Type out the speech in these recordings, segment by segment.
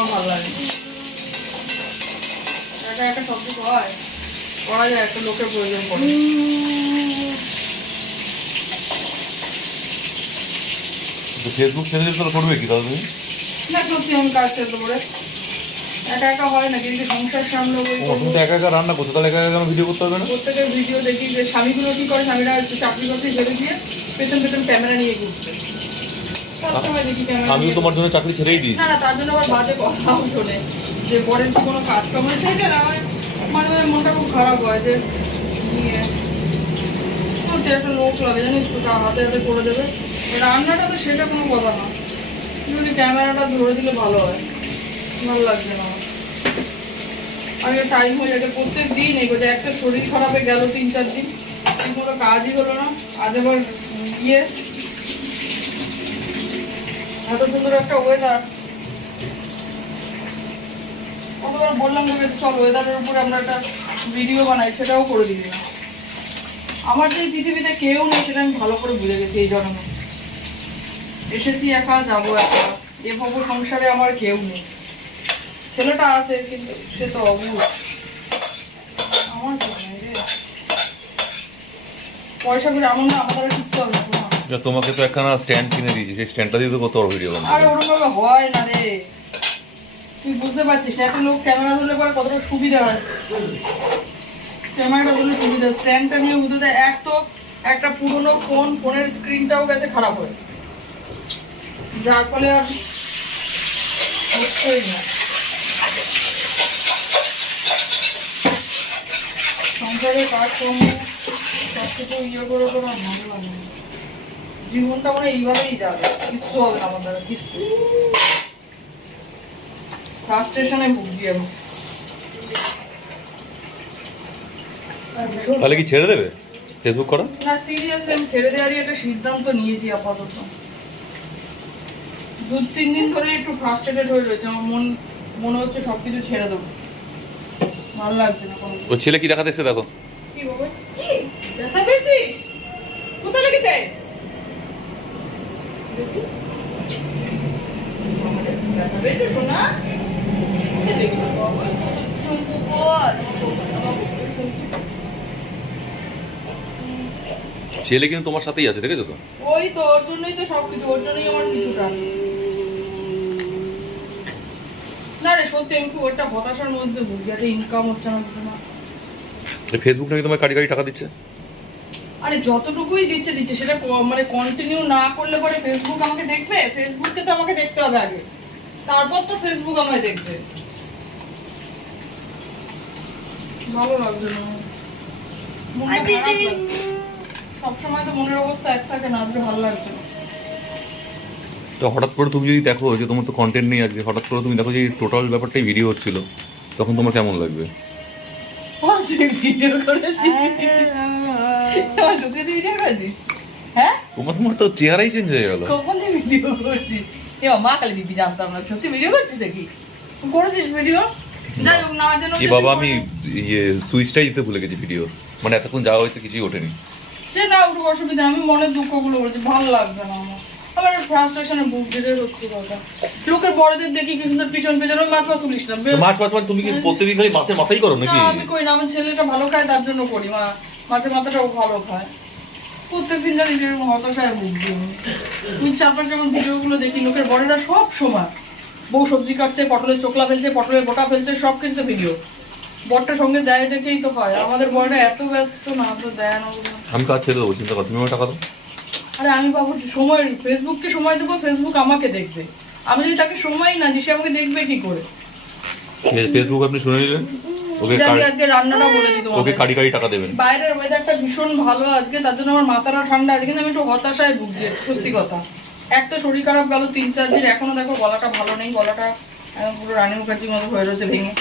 আমার ভালো লাগে একা একা সব কিছু হয় করা যায়, একটা লোকের প্রয়োজন পড়ে। ফেসবুক ছেড়ে দিলে তাহলে করবে কি তাহলে তুমি? না সত্যি আমি কাজ করতে পারে একা একা হয় না, কিন্তু সংসার সামনে তুমি তো একা একা রান্না করছো, তাহলে একা একা ভিডিও করতে হবে না? প্রত্যেকের ভিডিও দেখি যে স্বামীগুলো কি করে, স্বামীরা চাকরি বাকরি ছেড়ে দিয়ে পেছন পেছন ক্যামেরা নিয়ে ঘুরছে। সবসময় দেখি ক্যামেরা। আমিও তোমার জন্য চাকরি ছেড়েই দিই। না না, তার জন্য আবার বাজে কথাও শোনে যে বরের কি কোনো কাজ কাম হয়, সেটা না আমার মাঝে মাঝে মনটা খুব খারাপ হয় যে নিয়ে একটা লোক লাগে জানিস তো, হাতে হাতে করে দেবে। রান্নাটা তো সেটা কোনো কথা না, যদি ক্যামেরাটা ধরে দিলে ভালো হয়। ভালো লাগছে না আমার, আগে টাইম হয়ে যাচ্ছে প্রত্যেক দিন এগোছে। একটা শরীর খারাপে গেল 3-4 দিন, ঠিক মতো কাজই হলো না। আজ আবার এত সুন্দর একটা ওয়েদার, কতবার বললাম তোকে চল ওয়েদারের উপরে আমরা একটা ভিডিও বানাই, সেটাও করে দিবি না। আমার যে পৃথিবীতে কেউ নেই সেটা আমি ভালো করে বুঝে গেছি এই জন্মে। এসেছি একা, যাবো একা, এ ভব সংসারে আমার কেউ নেই। ছেলেটা আছে কিন্তু সে তো অবুঝ, আমার পয়সা করে এমন না আমাদের কিচ্ছু হবে না। তোমাকে তো একখানা স্ট্যান্ড কিনে দিয়েছি, সেই স্ট্যান্ডটা দিয়ে তো কত বড় ভিডিও বানাবো। আরে ওরকম ভাবে হয় না রে, তুই বুঝতে পারছিস একটা লোক ক্যামেরা ধরলে পরে কতটা সুবিধা হয়। ক্যামেরাটা ধরলে সুবিধা, স্ট্যান্ডটা নিয়ে বুঝতে এক তো একটা পুরোনো ফোনের স্ক্রিনটাও গেছে খারাপ হয়ে, যার ফলে আর হচ্ছেই না। সংসারে কাজকর্ম সব কিছু করে তো আমার ভালো লাগে না। জীবনটা মানে এইভাবেই যাবে, কিচ্ছু হবে না আমার দ্বারা, কিচ্ছু। ফ্রাস্ট্রেশনে ভুগছি আমি। তাহলে কি ছেড়ে দেবে ফেসবুক করা? না সিরিয়াসলি আমি ছেড়ে দেওয়ারই একটা সিদ্ধান্ত নিয়েছি আপাতত। 2-3 দিন ধরে একটু ফ্রাস্ট্রেটেড হয়ে রয়েছে, আমার মনে হচ্ছে সবকিছু ছেড়ে দেবো, ভালো লাগছে না কোনো। ও ছেলে কি দেখা দেখছে দেখো। কি বাবা কি ব্যথা পেয়েছিস? কোথায় লেগেছে? ব্যথা পেয়েছো সোনা? কোথায় লেগেছে বাবা? ছেলে কিন্তু তোমার সাথেই আছে, দেখেছো তো? ওই তো ওর জন্যই তো সবকিছু, ওর জন্যই আমার কিছুটা। না রে সত্যি আমি খুব একটা হতাশার মধ্যে ভুগি, একটা ইনকাম হচ্ছে না কিছু না। ফেসবুক নাকি তোমার কারি টাকা দিচ্ছে? আরে যতটুকুই দিচ্ছে সেটা মানে কন্টিনিউ না করলে পরে ফেসবুক আমাকে দেখবে? ফেসবুককে তো আমাকে দেখতে হবে আগে, তারপর তো ফেসবুক আমায় দেখবে। ভালো লাগছে না, মনটা খারাপ লাগছে। সবসময় তো মনের অবস্থা এক থাকে না, আজকে ভালো লাগছে না। তো হঠাৎ করে তুমি যদি দেখো যে তোমার তো কন্টেন্ট নেই আজকে, হঠাৎ করে তুমি দেখো যে টোটাল ব্যাপারটাই ভিডিও হচ্ছিল, তখন তোমার কেমন লাগবে? হ্যাঁ তোমার তো চেহারাই চেঞ্জ হয়ে গেল। কখন ভিডিও করছিস? মা কালী দিবি জানতাম না, সত্যি ভিডিও করছিস নাকি? করেছিস ভিডিও? যাই হোক না যেন বাবা আমি সুইচটাই দিতে ভুলে গেছি ভিডিও, মানে এতক্ষণ যাওয়া হয়েছে কিছুই ওঠেনি। সে না উঠুক অসুবিধা, আমি মনের দুঃখগুলো বলছি, ভালো লাগছে না আমার ফ্রাস্ট্রেশনে ভুগছে যে সত্যি কথা। লোকের বড়দের দেখি কি সুন্দর পিছন পেছন ওই মাছ তুলিস না। মাছ মানে তুমি কি প্রত্যেকদিন খালি মাছের মাথাই করো নাকি? না আমি করি না, আমার ছেলেটা ভালো খায় তার জন্য করি, মাছের মাথাটাও ভালো খায়। প্রত্যেকদিন জানি যে হতাশায় ভুগছি আমি। তুই 4-5 যখন ভিডিওগুলো দেখি লোকের বড়েরা সব সময় বউ সবজি কাটছে, পটলের চোকলা ফেলছে, পটলের বোটা ফেলছে, সব কিন্তু ভিডিও বরটার সঙ্গে দেয় দেখেই তো হয়। আমাদের বড়রা এত ব্যস্ত না, তো দেয় না। আমি কাজ ছেড়ে দেবো, চিন্তা কর, তুমি আমার টাকা দাও। আরে আমি বাবু সময় ফেসবুককে সময় দেবো, ফেসবুক আমাকে দেখবে। আমি যদি তাকে সময় না দিই সে আমাকে দেখবে কি করে? ফেসবুক আপনি শুনে নিলেন, আজকে রান্নাটা বলে দিই তোমাকে, ওকে কারি টাকা দেবেন। বাইরের ওয়েদারটা ভীষণ ভালো আজকে, তার জন্য আমার মাথাটা ঠান্ডা আছে, কিন্তু আমি একটু হতাশায় ভুগছি সত্যি কথা। এক তো শরীর খারাপ গেল 3-4 দিন, এখনো দেখো গলাটা ভালো নেই, গলাটা পুরো রানী মুখার্জির মতো হয়ে রয়েছে ভেঙে।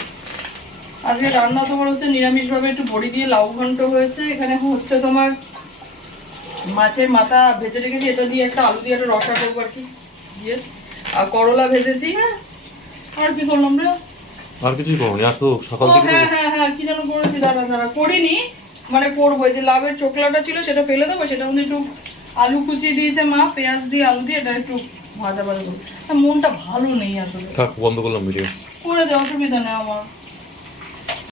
আজকে রান্না তোমার হচ্ছে নিরামিষভাবে একটু বড়ি দিয়ে লাউ ঘন্ট হয়েছে, এখানে হচ্ছে তোমার মাছের মাথা ভেজে রেখেছি, এটা দিয়ে একটা আলু দিয়ে একটা রসা করবো আর কি দিয়ে, আর করলা ভেজেছি। আর কি করলাম রে? আর কিছুই করনি আজ তো সকাল থেকে। হ্যাঁ কি যেন করেছি, দাঁড়া করিনি, মানে করবো। যে লাভের চোকলাটা ছিল সেটা ফেলে দেবো, সেটা মধ্যে একটু আলু কুচিয়ে দিয়েছে মা, পেঁয়াজ দিয়ে আলু দিয়ে এটা একটু ভাজা ভাজা করবো। আর মনটা ভালো নেই আসলে। থাক, বন্ধ করলাম ভিডিও। করে দে, অসুবিধা নেই আমার।